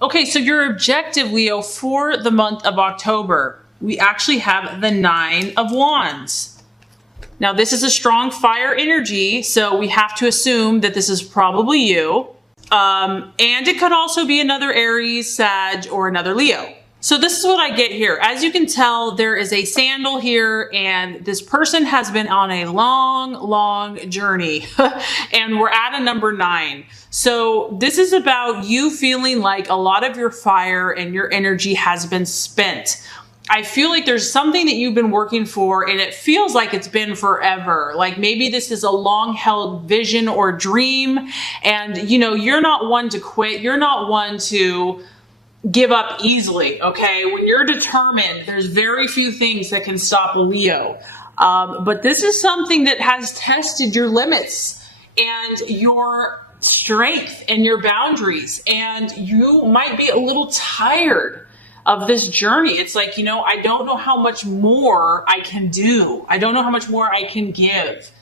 Okay, so your objective, Leo, for the month of October, we actually have the Nine of Wands. Now, this is a strong fire energy, so we have to assume that this is probably you. And it could also be another Aries, Sag, or another Leo. So this is what I get here. As you can tell, there is a sandal here, and this person has been on a long journey. And we're at a number 9. So this is about you feeling like a lot of your fire and your energy has been spent. I feel like there's something that you've been working for, and it feels like it's been forever. Like maybe this is a long held vision or dream, and you're not one to quit. You're not one to give up easily, okay? When you're determined, there's very few things that can stop a Leo. But this is something that has tested your limits and your strength and your boundaries. And you might be a little tired of this journey. It's like, I don't know how much more I can do. I don't know how much more I can give.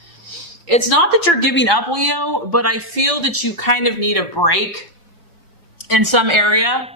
It's not that you're giving up, Leo, but I feel that you kind of need a break in some area.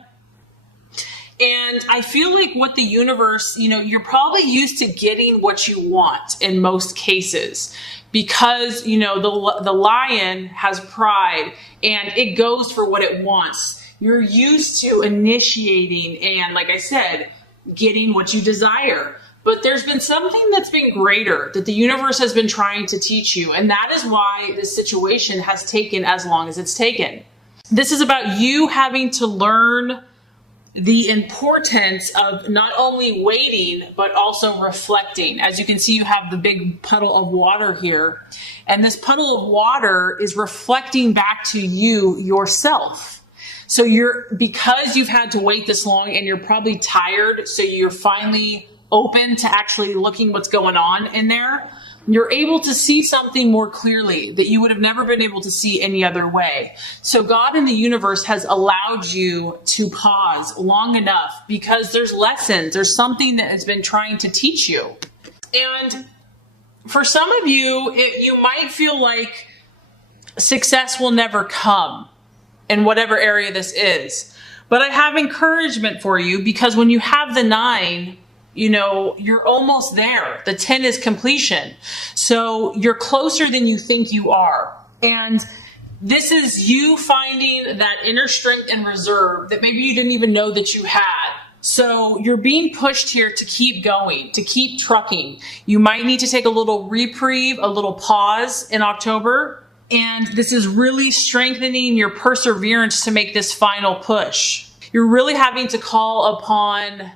And I feel like what the universe, you're probably used to getting what you want in most cases because, the lion has pride and it goes for what it wants. You're used to initiating and, like I said, getting what you desire. But there's been something that's been greater that the universe has been trying to teach you. And that is why this situation has taken as long as it's taken. This is about you having to learn the importance of not only waiting, but also reflecting. As you can see, you have the big puddle of water here. And this puddle of water is reflecting back to you yourself. So because you've had to wait this long and you're probably tired, so you're finally open to actually looking what's going on in there, you're able to see something more clearly that you would have never been able to see any other way. So God in the universe has allowed you to pause long enough because there's lessons, there's something that has been trying to teach you. And for some of you, you might feel like success will never come in whatever area this is. But I have encouragement for you because when you have the 9, you're almost there. The 10 is completion. So you're closer than you think you are. And this is you finding that inner strength and reserve that maybe you didn't even know that you had. So you're being pushed here to keep going, to keep trucking. You might need to take a little reprieve, a little pause in October. And this is really strengthening your perseverance to make this final push. You're really having to call upon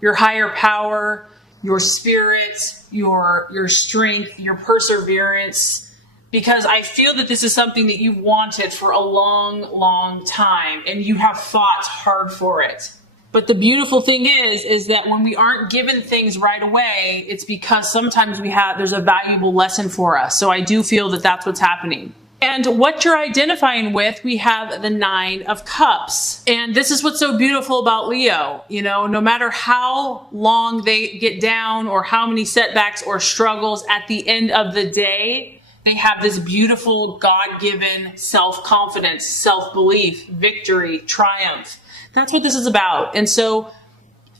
your higher power, your spirit, your strength, your perseverance, because I feel that this is something that you've wanted for a long time and you have fought hard for it. But the beautiful thing is that when we aren't given things right away, it's because sometimes there's a valuable lesson for us. So I do feel that that's what's happening. And what you're identifying with, we have the 9 of Cups. And this is what's so beautiful about Leo. No matter how long they get down or how many setbacks or struggles, at the end of the day, they have this beautiful God-given self-confidence, self-belief, victory, triumph. That's what this is about. And so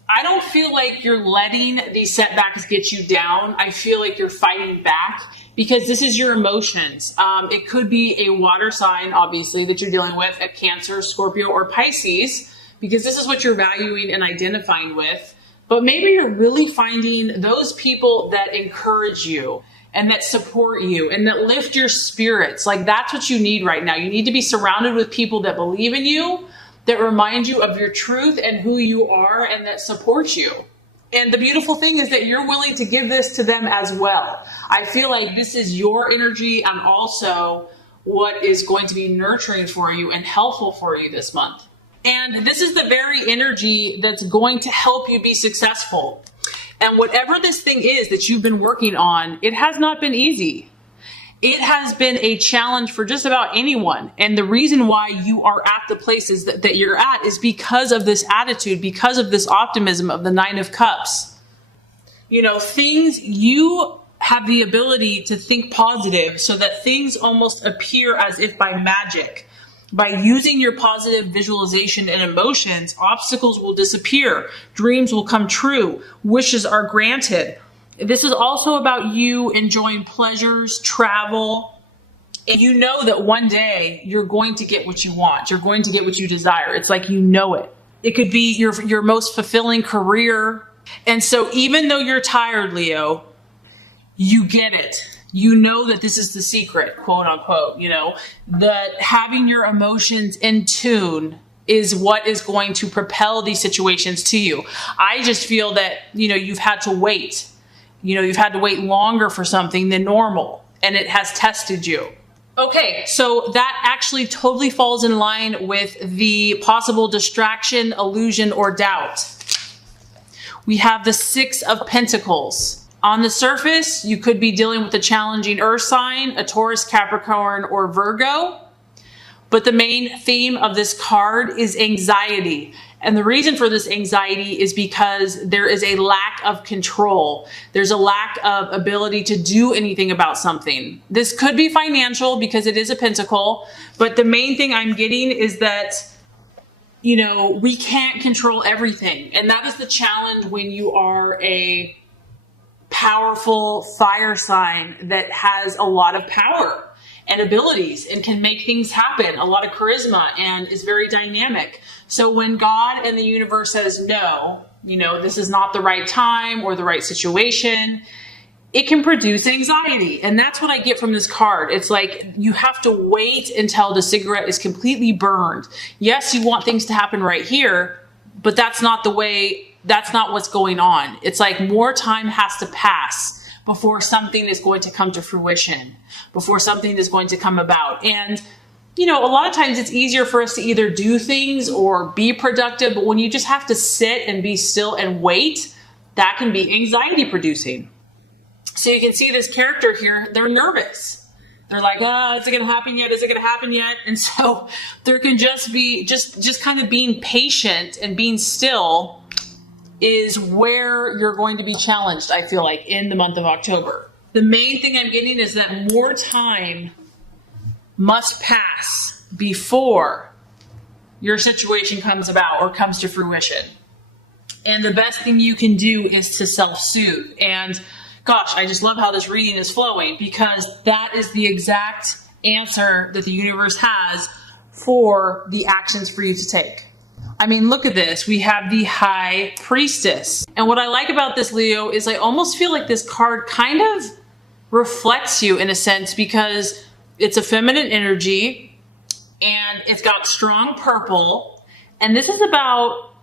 I don't feel like you're letting these setbacks get you down. I feel like you're fighting back because this is your emotions. It could be a water sign, obviously, that you're dealing with, a Cancer, Scorpio, or Pisces, because this is what you're valuing and identifying with. But maybe you're really finding those people that encourage you and that support you and that lift your spirits. Like that's what you need right now. You need to be surrounded with people that believe in you, that remind you of your truth and who you are, and that support you. And the beautiful thing is that you're willing to give this to them as well. I feel like this is your energy and also what is going to be nurturing for you and helpful for you this month. And this is the very energy that's going to help you be successful. And whatever this thing is that you've been working on, it has not been easy. It has been a challenge for just about anyone. And the reason why you are at the places that you're at is because of this attitude, because of this optimism of the 9 of Cups. You have the ability to think positive so that things almost appear as if by magic. By using your positive visualization and emotions, obstacles will disappear, dreams will come true, wishes are granted. This is also about you enjoying pleasures, travel, and you know that one day you're going to get what you want. You're going to get what you desire. It's like you know it. It could be your most fulfilling career. And so even though you're tired, Leo, you get it. You know that this is the secret, quote unquote, that having your emotions in tune is what is going to propel these situations to you. I just feel that, you've had to wait. You've had to wait longer for something than normal, and it has tested you. Okay, so that actually totally falls in line with the possible distraction, illusion, or doubt. We have the Six of Pentacles. On the surface, you could be dealing with a challenging earth sign, a Taurus, Capricorn, or Virgo. But the main theme of this card is anxiety. And the reason for this anxiety is because there is a lack of control. There's a lack of ability to do anything about something. This could be financial because it is a pentacle. But the main thing I'm getting is that, we can't control everything. And that is the challenge when you are a powerful fire sign that has a lot of power and abilities and can make things happen, a lot of charisma, and is very dynamic. So when God and the universe says no, this is not the right time or the right situation, it can produce anxiety. And that's what I get from this card. It's like you have to wait until the cigarette is completely burned. Yes, you want things to happen right here, but that's not what's going on. It's like more time has to pass before something is going to come to fruition, before something is going to come about. And, a lot of times it's easier for us to either do things or be productive, but when you just have to sit and be still and wait, that can be anxiety producing. So you can see this character here, they're nervous. They're like, is it going to happen yet? Is it going to happen yet? And so there can just be just kind of being patient and being still is where you're going to be challenged, I feel like, in the month of October. The main thing I'm getting is that more time must pass before your situation comes about or comes to fruition. And the best thing you can do is to self-soothe. And gosh, I just love how this reading is flowing because that is the exact answer that the universe has for the actions for you to take. I mean, look at this. We have the High Priestess. And what I like about this, Leo, is I almost feel like this card kind of reflects you in a sense because it's a feminine energy and it's got strong purple. And this is about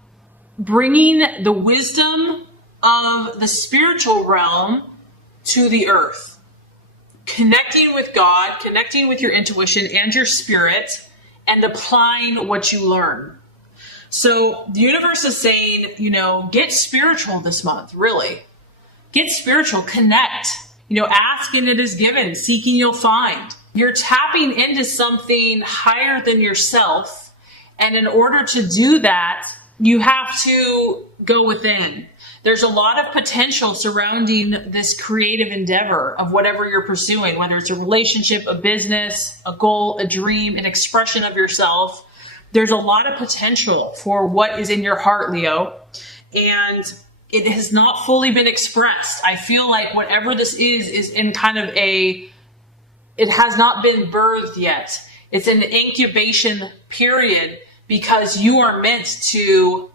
bringing the wisdom of the spiritual realm to the earth. Connecting with God, connecting with your intuition and your spirit, and applying what you learn. So the universe is saying, get spiritual this month, really. Get spiritual, connect. Ask and it is given, seek and you'll find. You're tapping into something higher than yourself. And in order to do that, you have to go within. There's a lot of potential surrounding this creative endeavor of whatever you're pursuing, whether it's a relationship, a business, a goal, a dream, an expression of yourself. There's a lot of potential for what is in your heart, Leo, and it has not fully been expressed. I feel like whatever this is in kind of it has not been birthed yet. It's an incubation period because you are meant to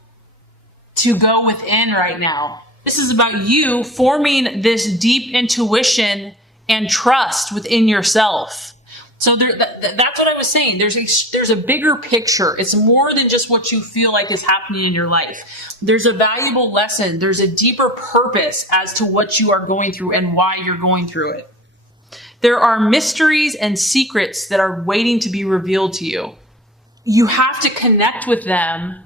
go within right now. This is about you forming this deep intuition and trust within yourself. So that's what I was saying. There's a bigger picture. It's more than just what you feel like is happening in your life. There's a valuable lesson. There's a deeper purpose as to what you are going through and why you're going through it. There are mysteries and secrets that are waiting to be revealed to you. You have to connect with them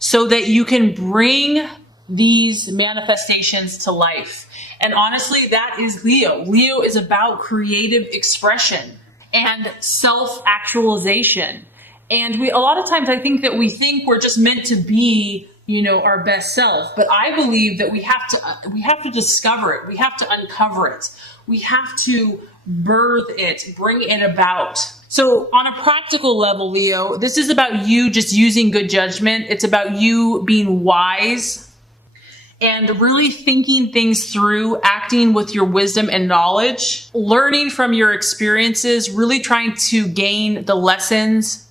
so that you can bring these manifestations to life. And honestly, that is Leo. Leo is about creative expression and self-actualization. And a lot of times I think that we think we're just meant to be, our best self. But I believe that we have to discover it. We have to uncover it. We have to birth it, bring it about. So on a practical level, Leo, this is about you just using good judgment. It's about you being wise and really thinking things through, acting with your wisdom and knowledge, learning from your experiences, really trying to gain the lessons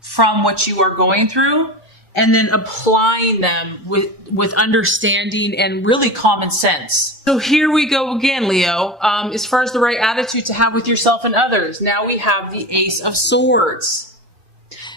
from what you are going through, and then applying them with understanding and really common sense. So here we go again, Leo. As far as the right attitude to have with yourself and others, now we have the Ace of Swords.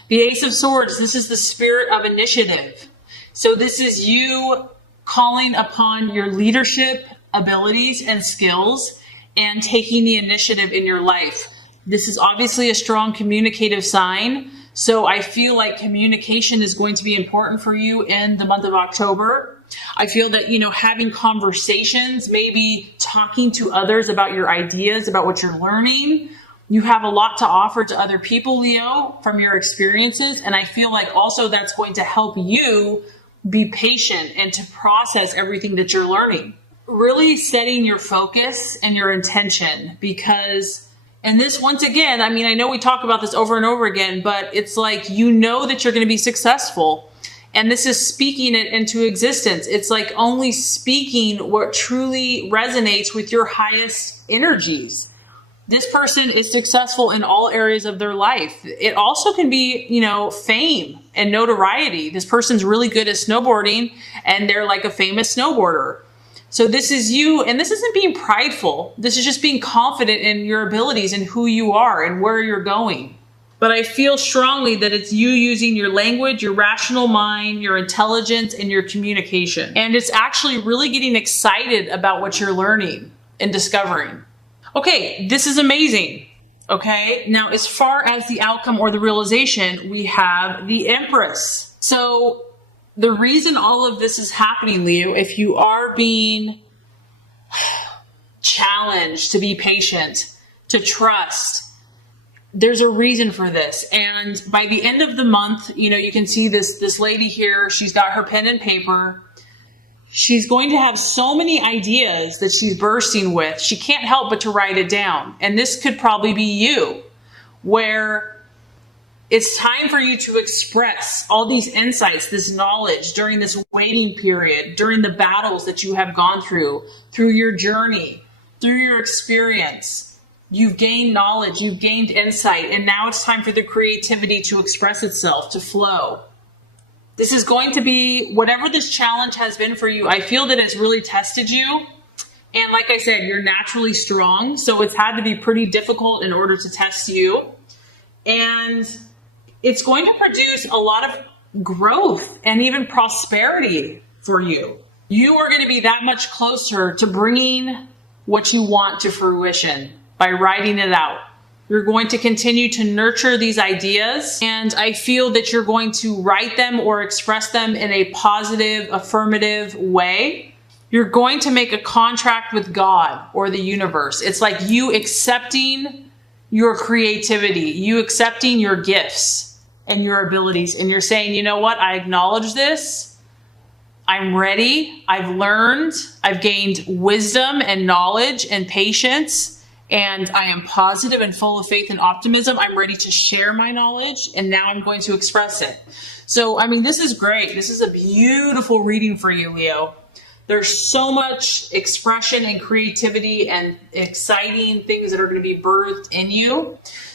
The Ace of Swords, this is the spirit of initiative. So this is you calling upon your leadership abilities and skills and taking the initiative in your life. This is obviously a strong communicative sign. So I feel like communication is going to be important for you in the month of October. I feel that, having conversations, maybe talking to others about your ideas, about what you're learning. You have a lot to offer to other people, Leo, from your experiences. And I feel like also that's going to help you be patient and to process everything that you're learning. Really setting your focus and your intention, because, and this, once again, I know we talk about this over and over again, but it's like, that you're going to be successful. And this is speaking it into existence. It's like only speaking what truly resonates with your highest energies. This person is successful in all areas of their life. It also can be, fame and notoriety. This person's really good at snowboarding and they're like a famous snowboarder. So this is you, and this isn't being prideful. This is just being confident in your abilities and who you are and where you're going. But I feel strongly that it's you using your language, your rational mind, your intelligence, and your communication. And it's actually really getting excited about what you're learning and discovering. Okay, this is amazing. Okay, now as far as the outcome or the realization, we have the Empress. So the reason all of this is happening, Leo, if you are being challenged to be patient, to trust, there's a reason for this. And by the end of the month, you can see this lady here, she's got her pen and paper. She's going to have so many ideas that she's bursting with. She can't help but to write it down. And this could probably be you, where it's time for you to express all these insights, this knowledge during this waiting period, during the battles that you have gone through your journey, through your experience. You've gained knowledge, you've gained insight, and now it's time for the creativity to express itself, to flow. This is going to be, whatever this challenge has been for you, I feel that it's really tested you. And like I said, you're naturally strong, so it's had to be pretty difficult in order to test you. And it's going to produce a lot of growth and even prosperity for you. You are going to be that much closer to bringing what you want to fruition by writing it out. You're going to continue to nurture these ideas, and I feel that you're going to write them or express them in a positive, affirmative way. You're going to make a contract with God or the universe. It's like you accepting your creativity, you accepting your gifts and your abilities, and you're saying, you know what, I acknowledge this. I'm ready. I've learned. I've gained wisdom and knowledge and patience. And I am positive and full of faith and optimism. I'm ready to share my knowledge, and now I'm going to express it. So, this is great. This is a beautiful reading for you, Leo. There's so much expression and creativity and exciting things that are going to be birthed in you.